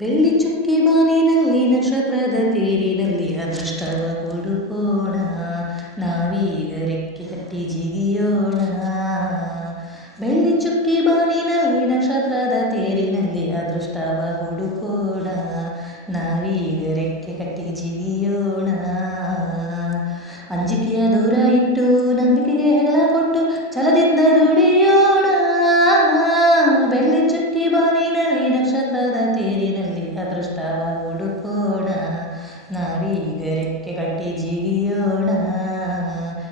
ಬೆಳ್ಳಿ ಚುಕ್ಕಿ ಬಾನಿನಲ್ಲಿ ನಕ್ಷತ್ರದ ತೀರಿನಲ್ಲಿ ಅದೃಷ್ಟವ ಕೊಡುಕೋಣ ನಾವೀಗ ರೆಕ್ಕೆ ಕಟ್ಟಿ ಜಿಗಿಯೋಣ ಬೆಳ್ಳಿ ಚುಕ್ಕೆ ಬಾನಿನಲ್ಲಿ ನಕ್ಷತ್ರದ ತೀರಿನಲ್ಲಿ ಅದೃಷ್ಟವ ಗುಡುಕೋಣ ನಾವೀಗ ರೆಕ್ಕೆ ಕಟ್ಟಿ ಜಿಗಿಯೋಣ ಅಂಜಿಕೆಯ ದೂರ കട്ടി ജീവിയോട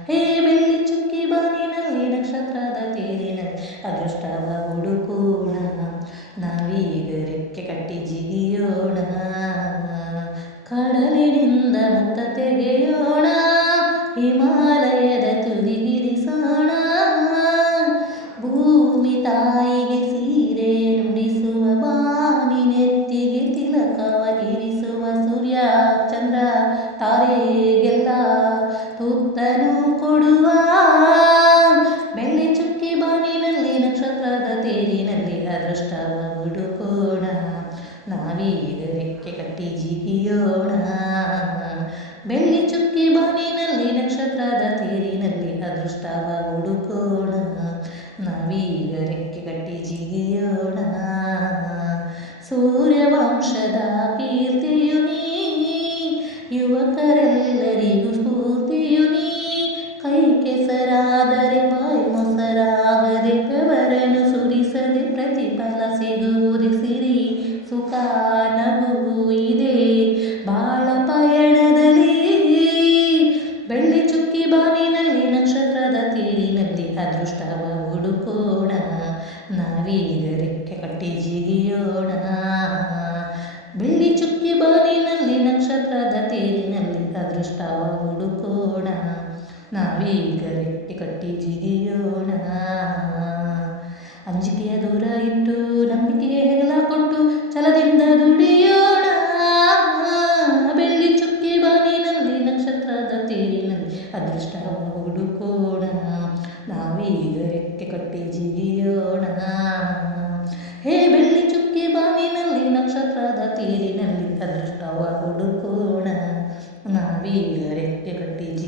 ഹേ ബില്ലി ചുക്കി ബാനിന നക്ഷത്രത തേരിന അദൃഷ്ടവ കട്ടി ജീവിയോട കടലിനിന്ദ മുത്ത തെരയ ಪುತ್ತನು ಕೊಡುವ ಬೆಳ್ಳಿ ಚುಕ್ಕಿ ಬಾನಿನಲ್ಲಿ ನಕ್ಷತ್ರದ ತೇರಿನಲ್ಲಿ ಅದೃಷ್ಟವ ಹುಡುಕೋಣ ನಾವೀಗ ರೆಕ್ಕೆ ಕಟ್ಟಿ ಜಿಗಿಯೋಣ ಬೆಳ್ಳಿ ಚುಕ್ಕಿ ಬಾನಿನಲ್ಲಿ ನಕ್ಷತ್ರದ ತೇರಿನಲ್ಲಿ ಅದೃಷ್ಟವ ಹುಡುಕೋಣ ನಾವೀಗ ರೆಕ್ಕೆ ಕಟ್ಟಿ ಜಿಗಿಯೋಣ ಸೂರ್ಯವಂಶದ ಕೀರ್ತಿಯು ನೀ ಯುವಕರೆಲ್ಲ ಕಷ್ಟವ ಕೋಣ ನಾವೀಗರೆಕ್ಕೆ ಕಟ್ಟಿ ಜಿಗಿಯೋಣ ಬೆಳ್ಳಿ ಚುಕ್ಕಿ ಬಾನಿನಲ್ಲಿ ನಕ್ಷತ್ರದ ತೀರಿನಲ್ಲಿ ಅದೃಷ್ಟವ ಹುಡುಕೋಣ ನಾವೀಗ ರೆಟ್ಟಿ ಕಟ್ಟಿ ಜಿಗಿಯೋಣ ಅಂಜಿಕೆಯ ದೂರ ಇಟ್ಟು ನಂಬಿಕೆಗೆ ಹೆಗಲ ಕೊಟ್ಟು ಛಲದಿಂದ ದುಡಿಯೋಣ ಬೆಳ್ಳಿ ಚುಕ್ಕಿ ಬಾನಿನಲ್ಲಿ ನಕ್ಷತ್ರದ ತೀರಿನಲ್ಲಿ ಅದೃಷ್ಟವ ಹುಡುಕೋಣ നാം ഇതുവരൊക്കെ കട്ടി ജീവിയോണ ഹേ ಬೆಳ್ಳಿ ಚುಕ್ಕಿ ಬಾನಿನಲ್ಲಿ ನಕ್ಷತ್ರದ തീരിನಲ್ಲಿ ಅದೃಷ್ಟವ ಹುಡುಕೋಣ ನಾವೀಗರೆಕ್ಕೆ ಕಟ್ಟಿ